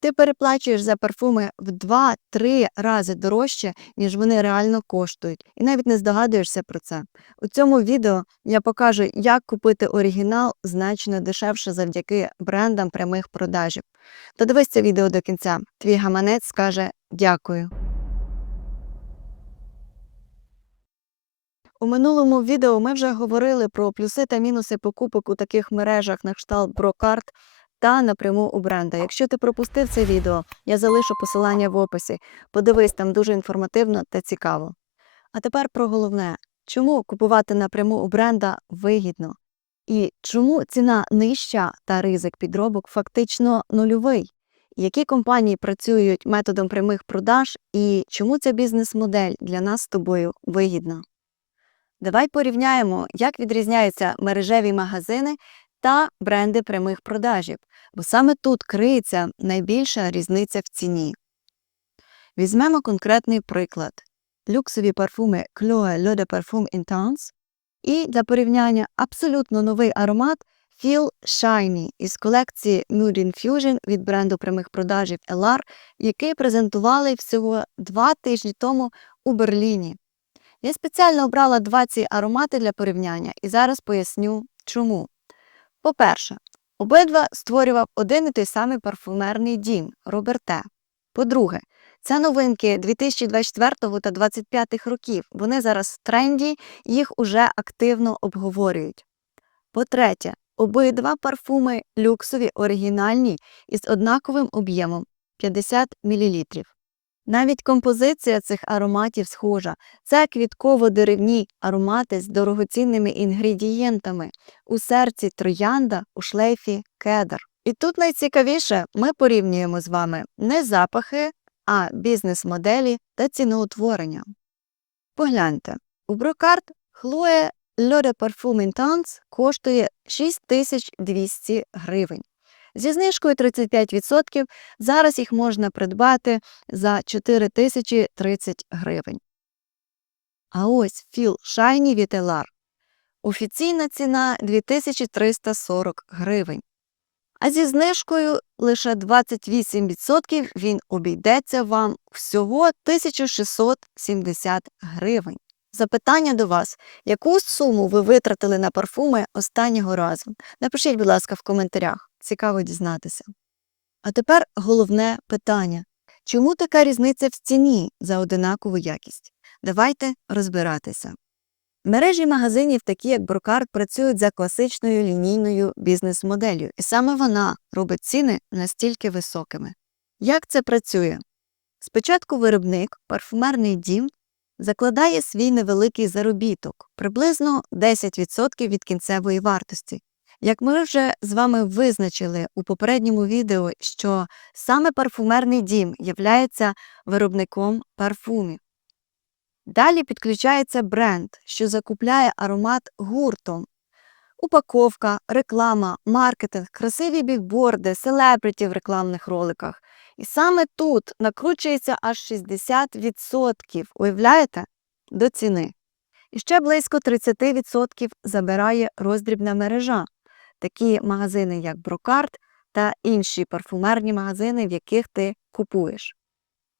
Ти переплачуєш за парфуми в 2-3 рази дорожче, ніж вони реально коштують, і навіть не здогадуєшся про це. У цьому відео я покажу, як купити оригінал значно дешевше завдяки брендам прямих продажів. Додивись це відео до кінця. Твій гаманець скаже дякую. У минулому відео ми вже говорили про плюси та мінуси покупок у таких мережах на кшталт Брокарт та напряму у бренда. Якщо ти пропустив це відео, я залишу посилання в описі. Подивись, там дуже інформативно та цікаво. А тепер про головне: чому купувати напряму у бренда вигідно? І чому ціна нижча та ризик підробок фактично нульовий? Які компанії працюють методом прямих продаж і чому ця бізнес-модель для нас з тобою вигідна? Давай порівняємо, як відрізняються мережеві магазини та бренди прямих продажів, бо саме тут криється найбільша різниця в ціні. Візьмемо конкретний приклад: люксові парфуми Chloe L'Eau de Parfum Intense і для порівняння абсолютно новий аромат Feel Shiny із колекції Mood Infusion від бренду прямих продажів LR, який презентували всього два тижні тому у Берліні. Я спеціально обрала два ці аромати для порівняння і зараз поясню, чому. По-перше, обидва створював один і той самий парфумерний дім Роберте. По-друге, це новинки 2024 та 2025 років. Вони зараз в тренді, їх уже активно обговорюють. По-третє, обидва парфуми люксові оригінальні із однаковим об'ємом 50 мл. Навіть композиція цих ароматів схожа. Це квітково-деревні аромати з дорогоцінними інгредієнтами. У серці троянда, у шлейфі кедр. І тут найцікавіше, ми порівнюємо з вами не запахи, а бізнес-моделі та ціноутворення. Погляньте, у Брокарт L'Eau de Parfum Intense коштує 6200 гривень. Зі знижкою 35% зараз їх можна придбати за 4030 гривень. А ось Feel Shiny від. Офіційна ціна 2340 гривень. А зі знижкою лише 28% він обійдеться вам всього 1670 гривень. Запитання до вас: яку суму ви витратили на парфуми останнього разу? Напишіть, будь ласка, в коментарях. Цікаво дізнатися. А тепер головне питання: чому така різниця в ціні за одинакову якість? Давайте розбиратися. Мережі магазинів, такі як Брокарт, працюють за класичною лінійною бізнес-моделлю, і саме вона робить ціни настільки високими. Як це працює? Спочатку виробник, парфумерний дім, закладає свій невеликий заробіток, приблизно 10% від кінцевої вартості. Як ми вже з вами визначили у попередньому відео, що саме парфумерний дім являється виробником парфумів. Далі підключається бренд, що закупляє аромат гуртом. Упаковка, реклама, маркетинг, красиві бікборди, селебриті в рекламних роликах. І саме тут накручується аж 60%, уявляєте, до ціни. І ще близько 30% забирає роздрібна мережа, такі магазини, як Брокарт та інші парфумерні магазини, в яких ти купуєш.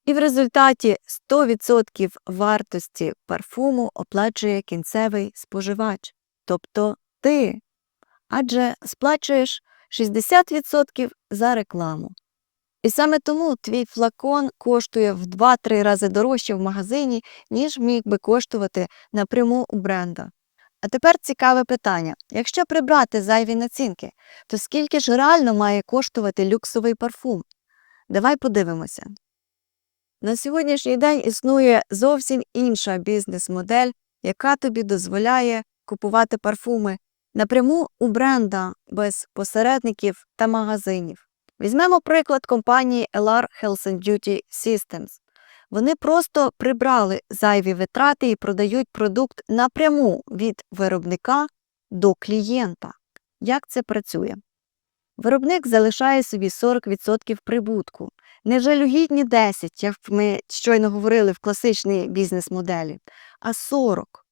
І в результаті 100% вартості парфуму оплачує кінцевий споживач, тобто ти. Адже сплачуєш 60% за рекламу. І саме тому твій флакон коштує в 2-3 рази дорожче в магазині, ніж міг би коштувати напряму у бренда. А тепер цікаве питання: якщо прибрати зайві націнки, то скільки ж реально має коштувати люксовий парфум? Давай подивимося. На сьогоднішній день існує зовсім інша бізнес-модель, яка тобі дозволяє купувати парфуми напряму у бренда без посередників та магазинів. Візьмемо приклад компанії LR Health and Beauty Systems. Вони просто прибрали зайві витрати і продають продукт напряму від виробника до клієнта. Як це працює? Виробник залишає собі 40% прибутку, не жалюгідні 10, як ми щойно говорили в класичній бізнес-моделі, а 40.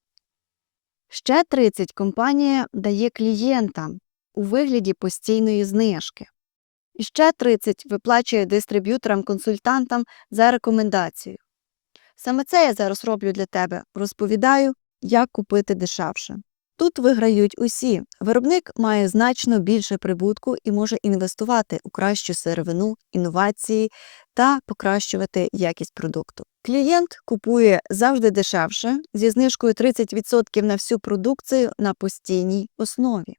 Ще 30 компанія дає клієнтам у вигляді постійної знижки. І ще 30 виплачує дистриб'юторам-консультантам за рекомендацію. Саме це я зараз роблю для тебе. Розповідаю, як купити дешевше. Тут виграють усі. Виробник має значно більше прибутку і може інвестувати у кращу сировину, інновації та покращувати якість продукту. Клієнт купує завжди дешевше зі знижкою 30% на всю продукцію на постійній основі.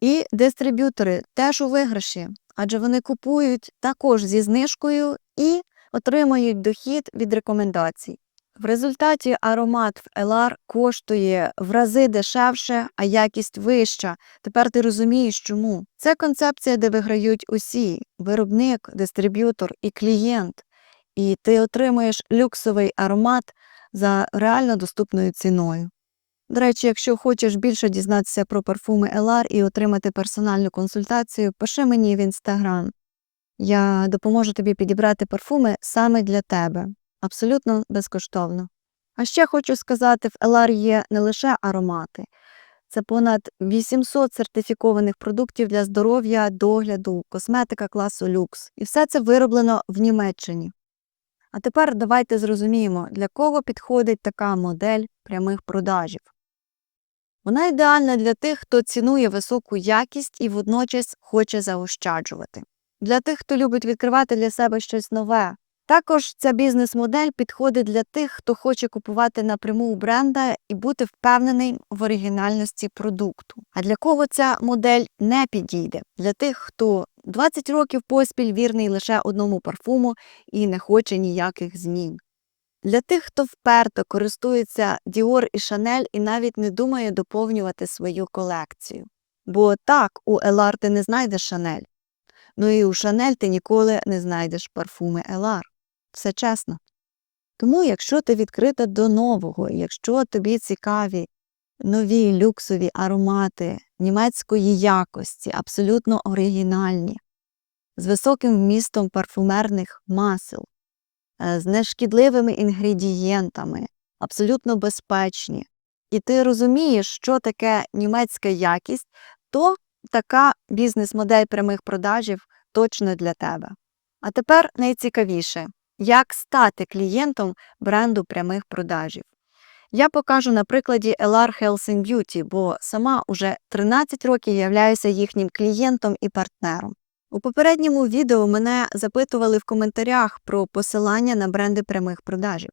І дистриб'ютори теж у виграші, адже вони купують також зі знижкою і отримують дохід від рекомендацій. В результаті аромат в LR коштує в рази дешевше, а якість вища. Тепер ти розумієш, чому. Це концепція, де виграють усі виробник, дистриб'ютор і клієнт. І ти отримуєш люксовий аромат за реально доступною ціною. До речі, якщо хочеш більше дізнатися про парфуми LR і отримати персональну консультацію, пиши мені в інстаграм. Я допоможу тобі підібрати парфуми саме для тебе, абсолютно безкоштовно. А ще хочу сказати, в LR є не лише аромати, це понад 800 сертифікованих продуктів для здоров'я, догляду, косметика класу люкс. І все це вироблено в Німеччині. А тепер давайте зрозуміємо, для кого підходить така модель прямих продажів. Вона ідеальна для тих, хто цінує високу якість і водночас хоче заощаджувати. Для тих, хто любить відкривати для себе щось нове. Також ця бізнес-модель підходить для тих, хто хоче купувати напряму у бренда і бути впевнений в оригінальності продукту. А для кого ця модель не підійде? Для тих, хто 20 років поспіль вірний лише одному парфуму і не хоче ніяких змін. Для тих, хто вперто користується Dior і Chanel і навіть не думає доповнювати свою колекцію. Бо так, у LR ти не знайдеш Chanel, ну і у Chanel ти ніколи не знайдеш парфуми LR. Все чесно. Тому, якщо ти відкрита до нового, якщо тобі цікаві нові люксові аромати німецької якості, абсолютно оригінальні, з високим вмістом парфумерних масел, з нешкідливими інгредієнтами, абсолютно безпечні, і ти розумієш, що таке німецька якість, то така бізнес-модель прямих продажів точно для тебе. А тепер найцікавіше як стати клієнтом бренду прямих продажів. Я покажу на прикладі LR Health and Beauty, бо сама уже 13 років являюся їхнім клієнтом і партнером. У попередньому відео мене запитували в коментарях про посилання на бренди прямих продажів.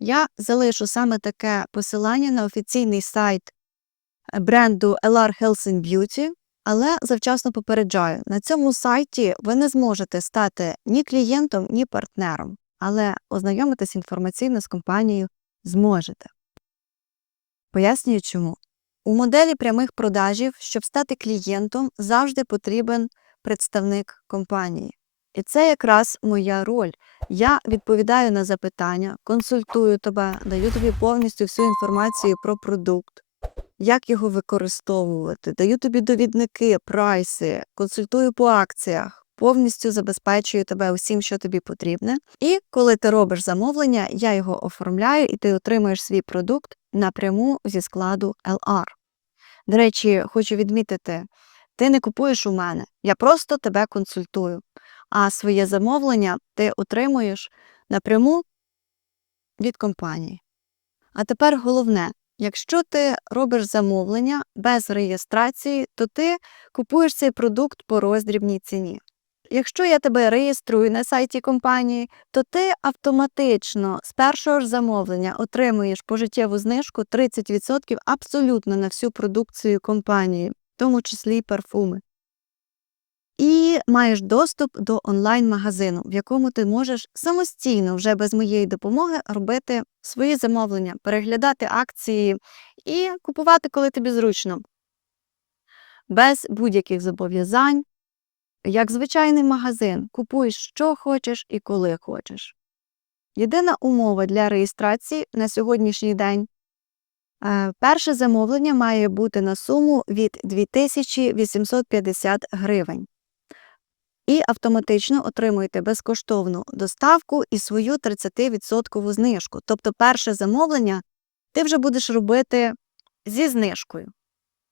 Я залишу саме таке посилання на офіційний сайт бренду LR Health and Beauty, але завчасно попереджаю, на цьому сайті ви не зможете стати ні клієнтом, ні партнером, але ознайомитись інформаційно з компанією зможете. Пояснюю чому. У моделі прямих продажів, щоб стати клієнтом, завжди потрібен представник компанії. І це якраз моя роль. Я відповідаю на запитання, консультую тебе, даю тобі повністю всю інформацію про продукт, як його використовувати, даю тобі довідники, прайси, консультую по акціях, повністю забезпечую тебе усім, що тобі потрібне. І коли ти робиш замовлення, я його оформляю і ти отримуєш свій продукт напряму зі складу LR. До речі, хочу відмітити, ти не купуєш у мене, я просто тебе консультую, а своє замовлення ти отримуєш напряму від компанії. А тепер головне, якщо ти робиш замовлення без реєстрації, то ти купуєш цей продукт по роздрібній ціні. Якщо я тебе реєструю на сайті компанії, то ти автоматично з першого ж замовлення отримуєш пожиттєву знижку 30% абсолютно на всю продукцію компанії, тому числі й парфуми. І маєш доступ до онлайн-магазину, в якому ти можеш самостійно, вже без моєї допомоги, робити свої замовлення, переглядати акції і купувати, коли тобі зручно, без будь-яких зобов'язань. Як звичайний магазин, купуєш, що хочеш і коли хочеш. Єдина умова для реєстрації на сьогоднішній день перше замовлення має бути на суму від 2850 гривень. І автоматично отримуєте безкоштовну доставку і свою 30% знижку. Тобто, перше замовлення ти вже будеш робити зі знижкою.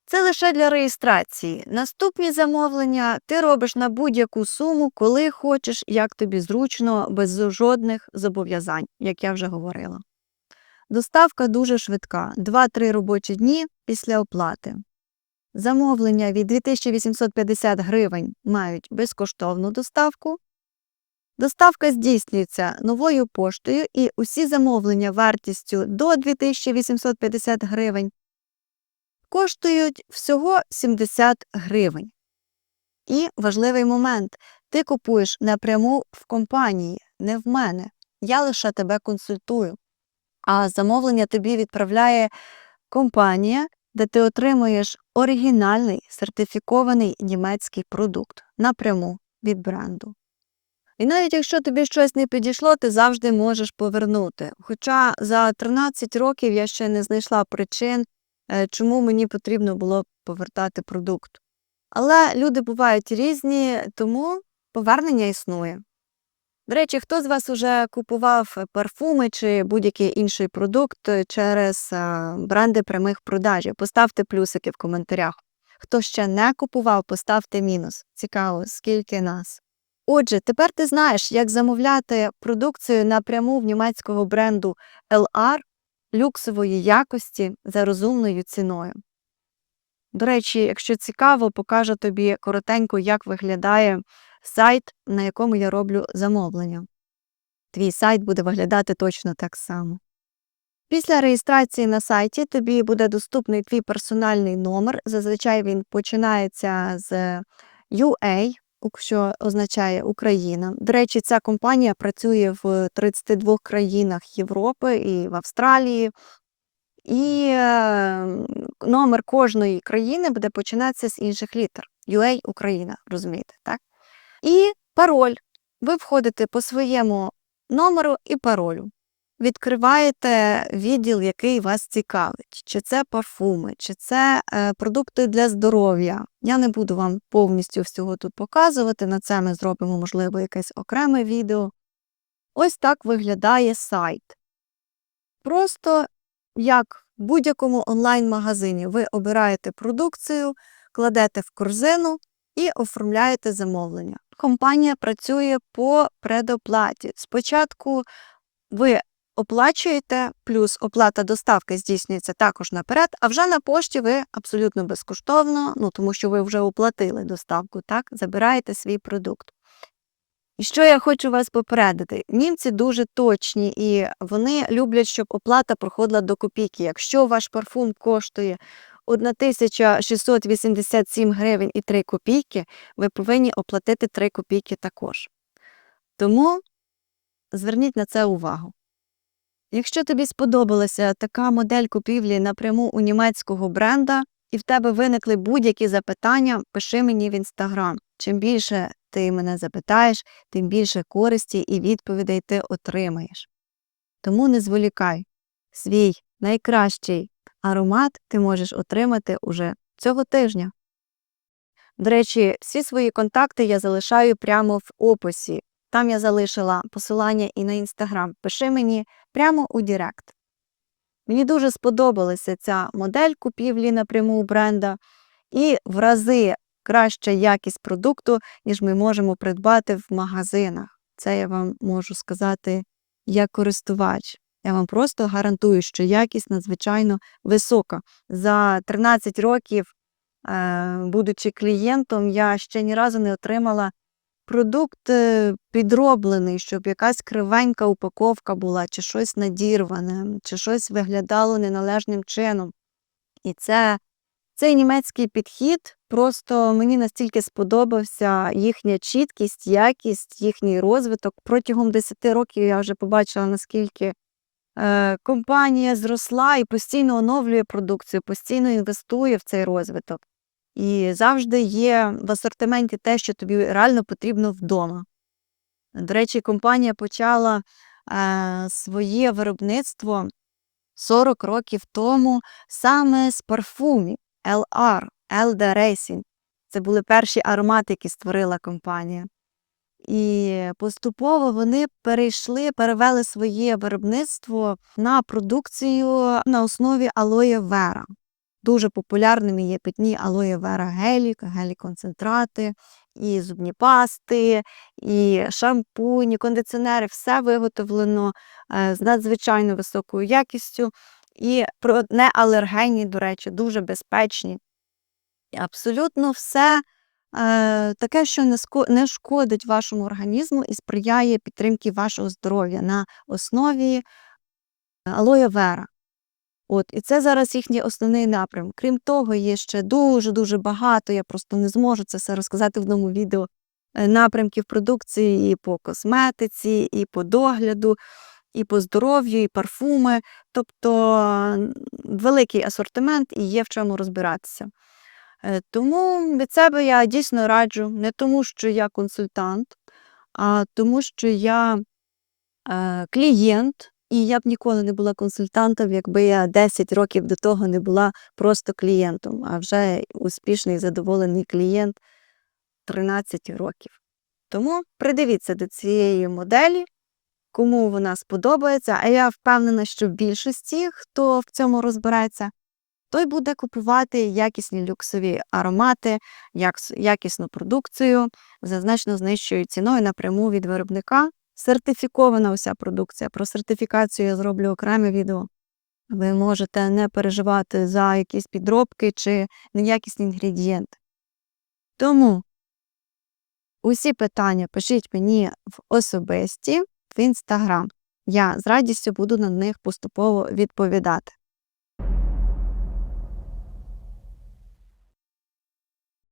Це лише для реєстрації. Наступні замовлення ти робиш на будь-яку суму, коли хочеш, як тобі зручно, без жодних зобов'язань, як я вже говорила. Доставка дуже швидка 2-3 робочі дні після оплати. Замовлення від 2850 гривень мають безкоштовну доставку. Доставка здійснюється новою поштою, і усі замовлення вартістю до 2850 гривень коштують всього 70 гривень. І важливий момент: ти купуєш напряму в компанії, не в мене. Я лише тебе консультую. А замовлення тобі відправляє компанія, де ти отримуєш оригінальний сертифікований німецький продукт напряму від бренду. І навіть якщо тобі щось не підійшло, ти завжди можеш повернути. Хоча за 13 років я ще не знайшла причин, е, чому мені потрібно було повертати продукт. Але люди бувають різні, тому повернення існує. До речі, хто з вас уже купував е, парфуми чи будь-який інший продукт е, через е, бренди прямих продажів? Поставте плюсики в коментарях. Хто ще не купував, поставте мінус. Цікаво, скільки нас. Отже, тепер ти знаєш, як замовляти продукцію напряму в німецького бренду LR люксової якості за розумною ціною. До речі, якщо цікаво, покажу тобі коротенько, як виглядає сайт, на якому я роблю замовлення. Твій сайт буде виглядати точно так само. Після реєстрації на сайті тобі буде доступний твій персональний номер. Зазвичай він починається з UA, що означає Україна. До речі, ця компанія працює в 32 країнах Європи і в Австралії. І е, номер кожної країни буде починатися з інших літер. UA Україна, розумієте, так? І пароль. Ви входите по своєму номеру і паролю. Відкриваєте відділ, який вас цікавить, чи це парфуми, чи це е, продукти для здоров'я. Я не буду вам повністю всього тут показувати. На це ми зробимо, можливо, якесь окреме відео. Ось так виглядає сайт. Просто як в будь-якому онлайн-магазині ви обираєте продукцію, кладете в корзину і оформляєте замовлення. Компанія працює по предоплаті. Спочатку ви оплачуєте, плюс оплата доставки здійснюється також наперед, а вже на пошті ви абсолютно безкоштовно, ну тому що ви вже оплатили доставку, так, забираєте свій продукт. І що я хочу вас попередити? Німці дуже точні і вони люблять, щоб оплата проходила до копійки. Якщо ваш парфум коштує 1687 гривень і 3 копійки, ви повинні оплатити 3 копійки також. Тому зверніть на це увагу. Якщо тобі сподобалася така модель купівлі напряму у німецького бренда, і в тебе виникли будь-які запитання, пиши мені в інстаграм. Чим більше ти мене запитаєш, тим більше користі і відповідей ти отримаєш. Тому не зволікай, свій найкращий аромат ти можеш отримати уже цього тижня. До речі, всі свої контакти я залишаю прямо в описі. Там я залишила посилання і на інстаграм. Пиши мені прямо у Директ. Мені дуже сподобалася ця модель купівлі напряму у бренда і в рази краща якість продукту, ніж ми можемо придбати в магазинах. Це я вам можу сказати як користувач. Я вам просто гарантую, що якість надзвичайно висока. За 13 років, е, будучи клієнтом, я ще ні разу не отримала продукт е, підроблений, щоб якась кривенька упаковка була, чи щось надірване, чи щось виглядало неналежним чином. І це, цей німецький підхід просто мені настільки сподобався їхня чіткість, якість, їхній розвиток. Протягом 10 років я вже побачила, наскільки компанія зросла і постійно оновлює продукцію, постійно інвестує в цей розвиток. І завжди є в асортименті те, що тобі реально потрібно вдома. До речі, компанія почала е, своє виробництво 40 років тому саме з парфумів LR, LD Racing. Це були перші аромати, які створила компанія. І поступово вони перейшли, перевели своє виробництво на продукцію на основі алоє вера. дуже популярними є питні алоє вера гелі, гелі-концентрати, і зубні пасти, і шампуні, кондиціонери. Все виготовлено е, з надзвичайно високою якістю і про- не до речі, дуже безпечні. Абсолютно все таке, що не, шкодить вашому організму і сприяє підтримці вашого здоров'я на основі алоє вера. От, і це зараз їхній основний напрям. Крім того, є ще дуже-дуже багато, я просто не зможу це все розказати в одному відео. е, Напрямків продукції і по косметиці, і по догляду, і по здоров'ю, і парфуми. Тобто великий асортимент і є в чому розбиратися. Е, Тому від себе я дійсно раджу не тому, що я консультант, а тому, що я е, клієнт, і я б ніколи не була консультантом, якби я 10 років до того не була просто клієнтом, а вже успішний задоволений клієнт 13 років. Тому придивіться до цієї моделі, кому вона сподобається, а я впевнена, що в більшості, хто в цьому розбереться, той буде купувати якісні люксові аромати, якісну продукцію за значно знижчою ціною напряму від виробника. Сертифікована уся продукція. Про сертифікацію я зроблю окреме відео. Ви можете не переживати за якісь підробки чи неякісні інгредієнти. Тому усі питання пишіть мені в особисті в інстаграм. Я з радістю буду на них поступово відповідати.